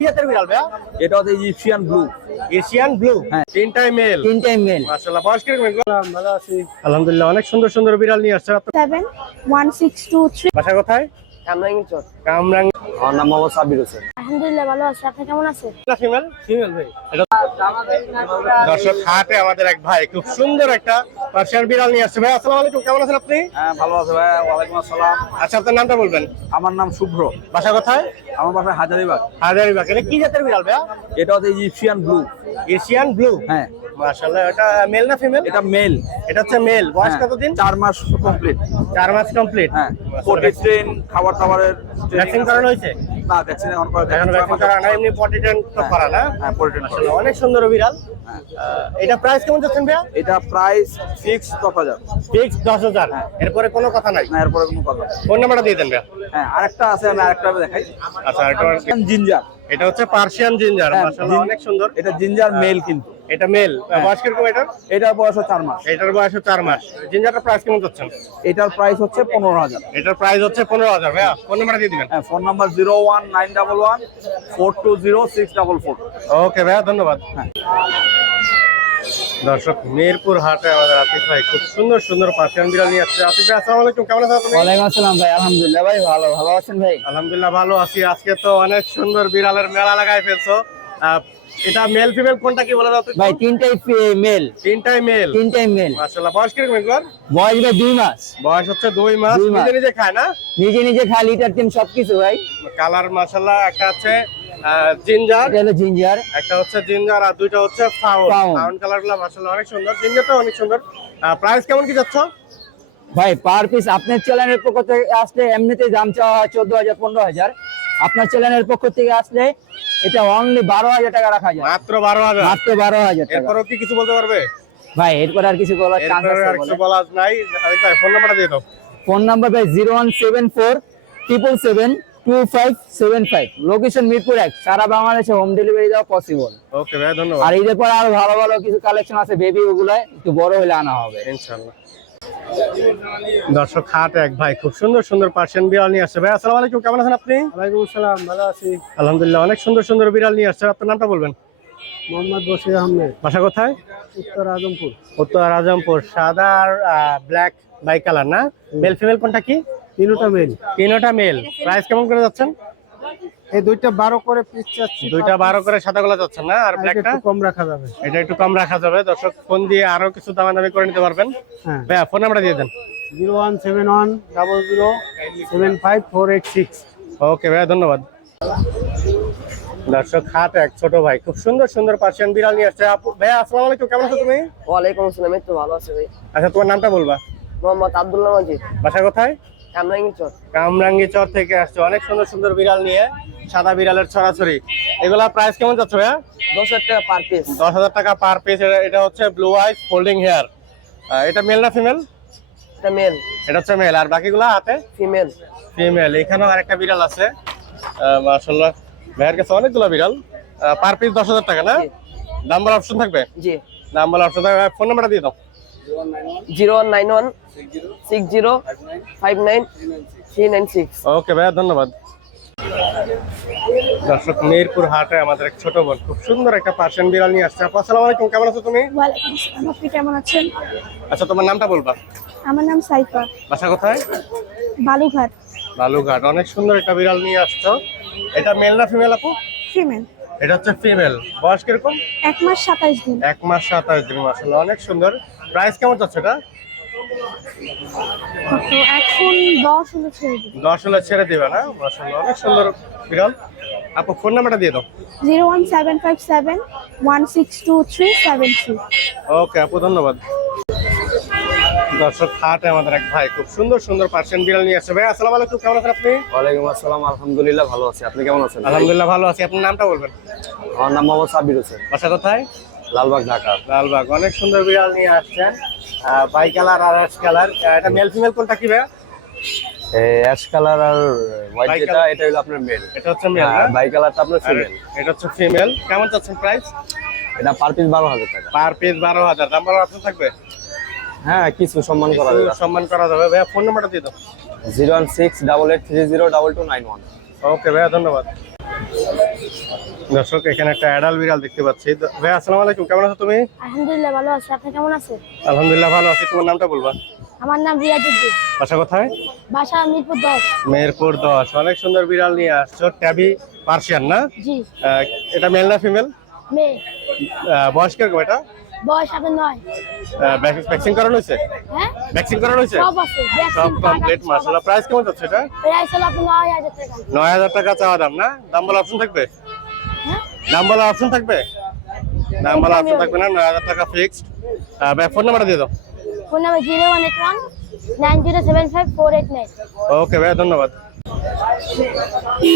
কি জাতের বিড়াল ভাইয়া? এটা হচ্ছে ইজিপশিয়ান ব্লু এশিয়ান ব্লু হ্যাঁ। তিনটাই মেল তিনটাই মেল মাশাআল্লাহ। বয়স কীরকম এগুলো? ভালো আছি। আলহামদুলিল্লাহ অনেক সুন্দর সুন্দর বিড়াল নিয়ে আসছে বাসা কোথায়? কামরাঙ্গি চর। কামরাং আমার নাম মোহাম্মদ সাবির হোসেন। আলহামদুলিল্লাহ ভালো আছে। আপনি কেমন আছেন? ফিমেল ফিমেল ভাই। দর্শক হাটে আমাদের এক ভাই খুব সুন্দর একটা পার্সিয়ান বিড়াল নিয়ে আসছে। ভাই আসসালামু আলাইকুম। কেমন আছেন আপনি? হ্যাঁ ভালো আছে ভাই। ওয়ালাইকুম আসসালাম। আচ্ছা আপনার নামটা বলবেন? আমার নাম শুভ্র। বাসা কোথায়? আমার বাসায় হাজারিবাগ। হাজারিবাগ। এটা কি জাতের বিড়াল ভাইয়া? এটা হচ্ছে ইজিপশিয়ান ব্লু এশিয়ান ব্লু হ্যাঁ। মাশাআল্লাহ এটা মেল না ফিমেল এটা মেল এটা হচ্ছে মেল বয়স কতদিন? চার মাস কমপ্লিট চার মাস কমপ্লিট হ্যাঁ পটি ট্রেন খাবার দাবারের ভ্যাকসিন করানো হয়েছে? না ভ্যাকসিন এখন করে এখন ভ্যাকসিন করা না এমনি পটি ট্রেন তো করা না। হ্যাঁ পটি ট্রেন অনেক সুন্দর বিড়াল। হ্যাঁ। এটা প্রাইস কেমন যাচ্ছেন ভাইয়া? এটা প্রাইস ফিক্স দশ হাজার। ফিক্স দশ হাজার। এরপরে কোনো কথা নাই। না এরপরে কোনো কথা। ফোন নাম্বারটা দিয়ে দেন ভাইয়া। হ্যাঁ আরেকটা আছে আমি আরেকটা দেখাই। আচ্ছা এটা জিঞ্জার এটা হচ্ছে পার্সিয়ান জিঞ্জার হ্যাঁ, মাশাআল্লাহ অনেক সুন্দর। এটা জিঞ্জার মেল কিন্তু। এটা মেল বয়স কীরকম এটার? এটার বয়স হচ্ছে চার মাস। এটার বয়স হচ্ছে চার মাস। জিঞ্জারটার প্রাইস কেমন যাচ্ছেন এটার প্রাইস হচ্ছে পনেরো হাজার। এটার প্রাইস হচ্ছে পনেরো হাজার ভাইয়া। ফোন নাম্বারটা দিয়ে দিবেন। হ্যাঁ phone number zero one nine double one four two zero six double four okay ভাইয়া ধন্যবাদ। হ্যাঁ। দর্শক মিরপুর হাটে আমাদের আতিক ভাই খুব সুন্দর সুন্দর পার্সিয়ান বিড়াল নিয়ে আসছে। আতিক ভাই আসসালামু আলাইকুম। কেমন আছেন আপনি? ওয়ালাইকুম আসসালাম ভাই আলহামদুলিল্লাহ ভাই ভালো। ভালো আছেন ভাই? আলহামদুলিল্লাহ ভালো আছি। আজকে তো অনেক সুন্দর বিড়ালের মেলা লাগাই ফেলছো। এটা মেল ফিমেল কোনটা কি বলে দাও তো ভাই তিনটাই মেল তিনটাই মেল তিনটাই মেল মাশাআল্লাহ। বয়স কীরকম এগুলোর? বয়স ভাই দুই মাস। বয়স হচ্ছে দুই মাস। নিজে নিজে খায় না? নিজে নিজে খায় লিটার টিম সবকিছু ভাই। কালার মাশাআল্লাহ একটা হচ্ছে জিঞ্জার এটা হলো জিঞ্জার একটা হচ্ছে জিঞ্জার আর দুইটা হচ্ছে ফাউন ফাউন কালারগুলো মাশাআল্লাহ অনেক সুন্দর। জিঞ্জারটা অনেক সুন্দর। প্রাইস কেমন কি যাচ্ছ? ভাই পার পিস আপনার চ্যানেলের পক্ষ থেকে আসলে এমনিতে দাম চাওয়া হয় চোদ্দ হাজার পনেরো হাজার। আপনার চ্যানেলের পক্ষ থেকে আসলে এটা অনলি বারো হাজার টাকা রাখা যায়। মাত্র বারো হাজার? মাত্র বারো হাজার এরপরও কি কিছু বলতে পারবে? ভাই এরপর আর কিছু বলার চান্স আর কিছু বলা নাই। ভাই ফোন নাম্বারটা দিয়ে দাও। ফোন নাম্বার ভাই zero one seven four triple seven two five seven five location Mirpur এক। সারা বাংলাদেশে হোম ডেলিভারি দেওয়া পসিবল ওকে ভাই ধন্যবাদ। আর ঈদের পর আরও ভালো ভালো কিছু কালেকশন আছে বেবি ওগুলো একটু বড় হলে আনা হবে। ইনশাআল্লাহ। দর্শক হাট এক ভাই খুব সুন্দর সুন্দর পার্সিয়ান বিড়াল নিয়ে আসছে। ভাই আসসালামু আলাইকুম কেমন আছেন আপনি? ওয়ালাইকুম আসসালাম ভালো আছি। আলহামদুলিল্লাহ অনেক সুন্দর সুন্দর বিড়াল নিয়ে আসছে আপনার নামটা বলবেন? মোহাম্মদ বশির আহমেদ। বাসা কোথায়? উত্তর আজমপুর। উত্তর আজমপুর সাদা আর ব্ল্যাক বাই কালার না? মেল ফিমেল কোনটা কি? তিনটা মেল তিনটা মেল প্রাইস কেমন করে যাচ্ছেন? এই দুইটা বারো করে পিস চাচ্ছি দুইটা বারো করে সাদা গুলা যাচ্ছেন না? আর ব্ল্যাকটা একটু কম রাখা যাবে। এটা একটু কম রাখা যাবে। দর্শক ফোন দিয়ে আরও কিছু দামাদামি করে নিতে পারবেন। হ্যাঁ। ভাইয়া ফোন নাম্বারটা দিয়ে দেন। Zero one seven one double zero seven five four eight six. Okay ভাইয়া ধন্যবাদ। দর্শক হাট এক ছোট ভাই। খুব সুন্দর সুন্দর পার্সিয়ান বিড়াল নিয়ে আসছে। আপু ভাইয়া আসসালামু আলাইকুম। কেমন আছো তুমি? ওয়ালাইকুম আসসালাম এই তো ভালো আছে ভাই। আচ্ছা তোমার নামটা বলবা? মোহাম্মদ আব্দুল্লাহ মাজিদ বাসা কোথায়? কামরাঙ্গি চর কামরাঙ্গি চর থেকে আসছে। অনেক সুন্দর সুন্দর বিড়াল নিয়ে। সাদা বিড়ালের ছড়াছড়ি। এগুলা প্রাইস কেমন যাচ্ছে ভাইয়া? দশ হাজার টাকা পার পিস দশ হাজার টাকা পার পিস এটা হচ্ছে ব্লু আইস ফোল্ডিং হেয়ার এটা মেল না ফিমেল এটা মেল এটা হচ্ছে মেল আর বাকিগুলা হাতে? ফিমেল ফিমেল এখানেও আরেকটা বিড়াল আছে। মার্শাল্লাহ ভাইয়ের কাছে অনেকগুলো বিড়াল। পার পিস দশ হাজার টাকা না? বলার অপশন থাকবে? জি। দাম বলার অপশন থাকবে ফোন নাম্বারটা দিয়ে দাও। Zero one nine one six zero five nine three nine six. Okay ভাইয়া ধন্যবাদ। দর্শক মিরপুর হাটে আমাদের এক ছোট বোন খুব সুন্দর একটা পার্সিয়ান বিড়াল নিয়ে আসছে। আপু আসসালামু আলাইকুম কেমন আছো তুমি? ওয়ালাইকুম আসসালাম আপনি কেমন আছেন? আচ্ছা তোমার নামটা বলবা। আমার নাম সাইফা। বাসা কোথায়? বালুঘাট। বালুঘাট অনেক সুন্দর একটা বিড়াল নিয়ে আসছো। এটা মেল না ফিমেল আপু? ফিমেল এটা হচ্ছে ফিমেল বয়স কীরকম? এক মাস সাতাইশ দিন। এক মাস সাতাশ দিন আসলে অনেক সুন্দর। প্রাইস কেমন যাচ্ছে এটা? তো এখন দশ হলে ছেড়ে দিন দশ হলে ছেড়ে দিবে না? অনেক সুন্দর বিড়াল। আপু ফোন নাম্বারটা দিয়ে দাও। Zero one seven five seven one six two three seven three. Okay আপু ধন্যবাদ। দর্শক হাটে আমাদের এক ভাই খুব সুন্দর সুন্দর পার্সিয়ান বিড়াল নিয়ে আসছে। ভাই আসসালামু আলাইকুম কেমন আছেন আপনি? ওয়ালাইকুম আসসালাম আলহামদুলিল্লাহ ভালো আছি। আপনি কেমন আছেন? আলহামদুলিল্লাহ ভালো আছি। আপনার নামটা বলবেন? আমার নাম মোহাম্মদ সাবির হোসেন। বাসা কোথায়? লালবাগ ঢাকা। লালবাগ অনেক সুন্দর বিড়াল নিয়ে আসছেন। বাই কালার আর অ্যাশ কালার এটা মেল ফিমেল কোনটা কি ভাইয়া? অ্যাশ কালার আর হোয়াইট যেটা এটা হলো আপনার মেল এটা হচ্ছে মেল বাই কালারটা আপনার ফিমেল এটা হচ্ছে ফিমেল কেমন চাচ্ছেন প্রাইস এটা পার পিস বারো হাজার টাকা। পার পিস বারো হাজার। দাম বলার অপশন থাকবে? হ্যাঁ কিছু সম্মান করা যাবে। সম্মান করা যাবে। ভাইয়া ফোন নাম্বারটা দিয়ে দাও। Zero one six double eight three zero double two nine one. Okay ভাইয়া ধন্যবাদ। দর্শক এখানে একটা অ্যাডাল বিড়াল দেখতে পাচ্ছি। ভাই আসসালামু আলাইকুম কেমন আছো তুমি? আলহামদুলিল্লাহ ভালো আছি। আপনি কেমন আছেন? আলহামদুলিল্লাহ ভালো আছি। তোমার নামটা বলবা? আমার নাম রিয়াজুদ্দিন বাসা কোথায়? বাসা মিরপুর 10 মিরপুর 10 অনেক সুন্দর বিড়াল নিয়ে আসছো ট্যাবি পার্সিয়ান না? জি। এটা মেল না ফিমেল? মেয়ে। বয়স কীরকম এটা? বয়স আপনার নয়। ভ্যাকসিন করানো হয়েছে? হ্যাঁ? ভ্যাকসিন করানো হয়েছে? সব আছে সব কমপ্লিট মার্শাল্লাহ প্রাইস কেমন যাচ্ছে এটা? প্রাইস হলো আপনার নয় হাজার টাকা। নয় হাজার টাকা চাওয়া দাম না? দাম বলা অপশন থাকবে? হ্যাঁ? দাম বলা অপশন থাকবে? দাম বলা অপশন থাকবে না নয় হাজার টাকা ফিক্সড ফোন নাম্বারটা দিয়ে দাও। Phone number zero one eight one nine zero seven five four eight nine okay ভাই ধন্যবাদ।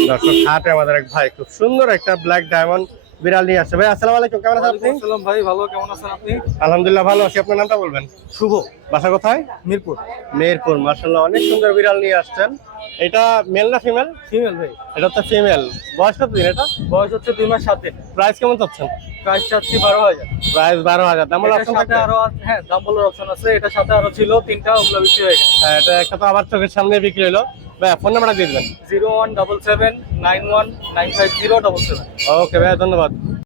দর্শক হাটে আমাদের এক ভাই খুব সুন্দর একটা ব্ল্যাক ডায়মন্ড বিড়াল নিয়ে আসছে। ভাই আসসালামু আলাইকুম কেমন আছেন আপনি? সালাম ভাই ভালো কেমন আছেন আপনি? আলহামদুলিল্লাহ ভালো আছি। আপনার নামটা বলবেন? শুভ। বাসা কোথায়? মিরপুর। মেহেরপুর মার্শাল্লাহ অনেক সুন্দর বিড়াল নিয়ে আসছেন। এটা মেল না ফিমেল ফিমেল ভাই। এটা হচ্ছে ফিমেল বয়স কত দিন এটা? বয়স হচ্ছে দুই মাস সাত দিন। প্রাইস কেমন চাচ্ছেন? প্রাইস চাচ্ছি বারো হাজার। প্রাইস বারো হাজার। দাম বলা এটার অপশন সাথে আরও আছে- হ্যাঁ দাম বলার অপশন আছে। এটা সাথে আরও ছিল তিনটা ওগুলো বিক্রি হয়ে গেছে। হ্যাঁ, এটা একটা তো আবার চোখের সামনে বিক্রি হলো। ভাই ফোন নাম্বারটা দিয়ে দেবেন। Zero one double seven nine one nine five zero double seven. Okay ভাই ধন্যবাদ।